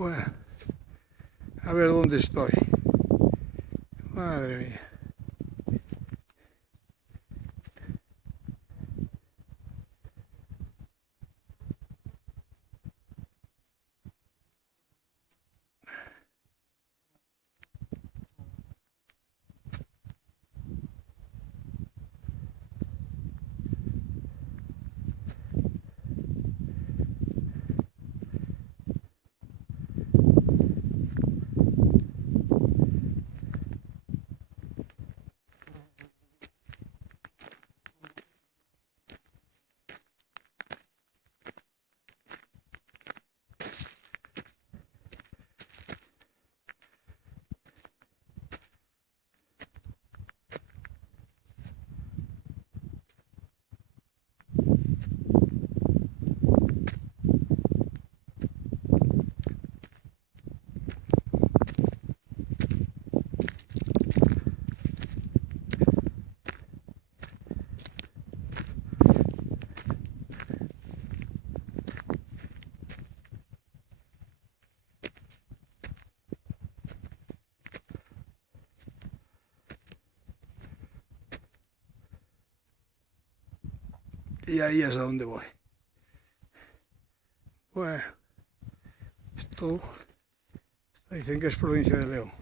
Bueno, a ver dónde estoy. Madre mía. Y ahí es a donde voy. Bueno, esto dicen que es provincia de León.